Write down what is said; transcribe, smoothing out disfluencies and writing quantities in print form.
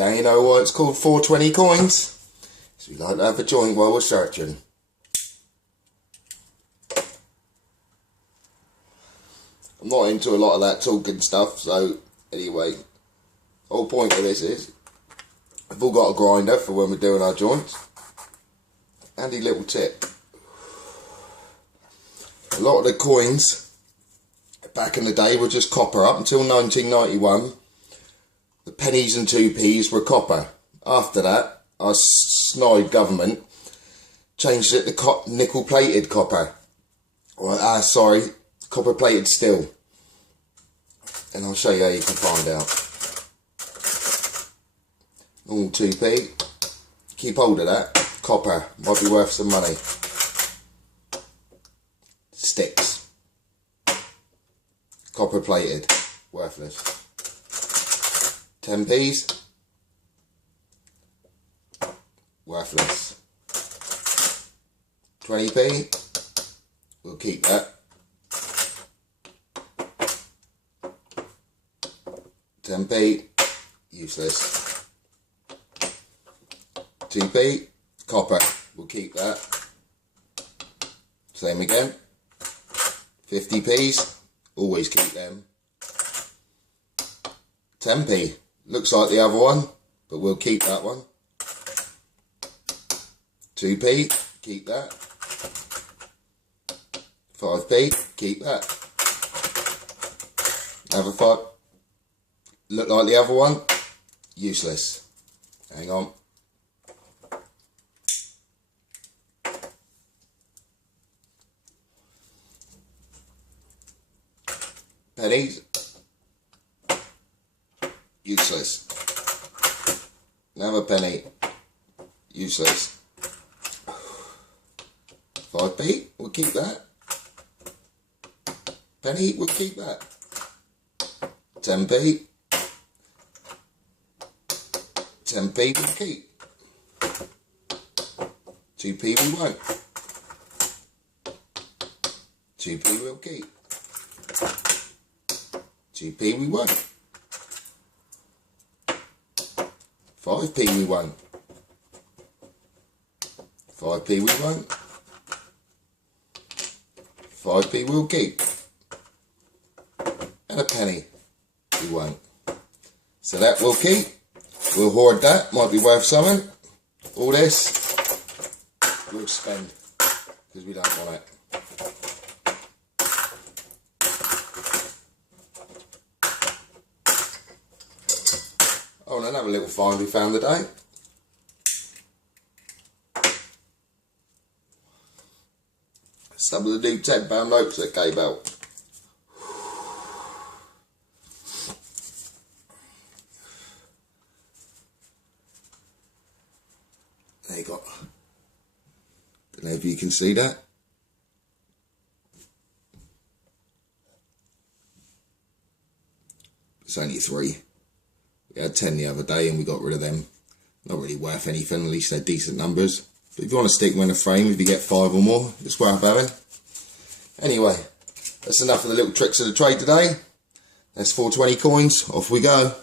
Now you know why it's called 420 coins. So we like to have a joint while we're searching. I'm not into a lot of that talking stuff, so anyway, the whole point of this is we've all got a grinder for when we're doing our joints. Handy little tip. A lot of the coins back in the day were just copper. Up until 1991, the pennies and 2p's were copper. After that, our snide government changed it to nickel plated copper. Sorry, copper plated steel. And I'll show you how you can find out. Normal 2p. Keep hold of that. Copper. Might be worth some money. Sticks. Copper plated. Worthless. 10p's. Worthless. 20p. We'll keep that. 10p. Useless. 2p. Copper. We'll keep that. Same again. 50p's. Always keep them. 10p. Looks like the other one, but we'll keep that one. 2p. Keep that. 5p. Keep that. Another 5. Look like the other one. Useless. Hang on. Pennies. Useless. Another penny. Useless. 5p. We'll keep that. Penny. We'll keep that. 10p. 10p we'll keep. 2p we won't. 2p we'll keep. 2p we won't. 5p we won't. 5p we won't. 5p we'll keep. And a penny we won't. So that we'll keep. We'll hoard that. Might be worth something. All this we'll spend because we don't want it. Oh, and another little find we found today. Some of the new £10 notes that came out. There you go. Don't know if you can see that. It's only 3. We had 10 the other day and we got rid of them. Not really worth anything, at least they're decent numbers. But if you want to stick them in a frame, if you get 5 or more, it's worth having. Anyway, that's enough of the little tricks of the trade today. That's 420 coins. Off we go.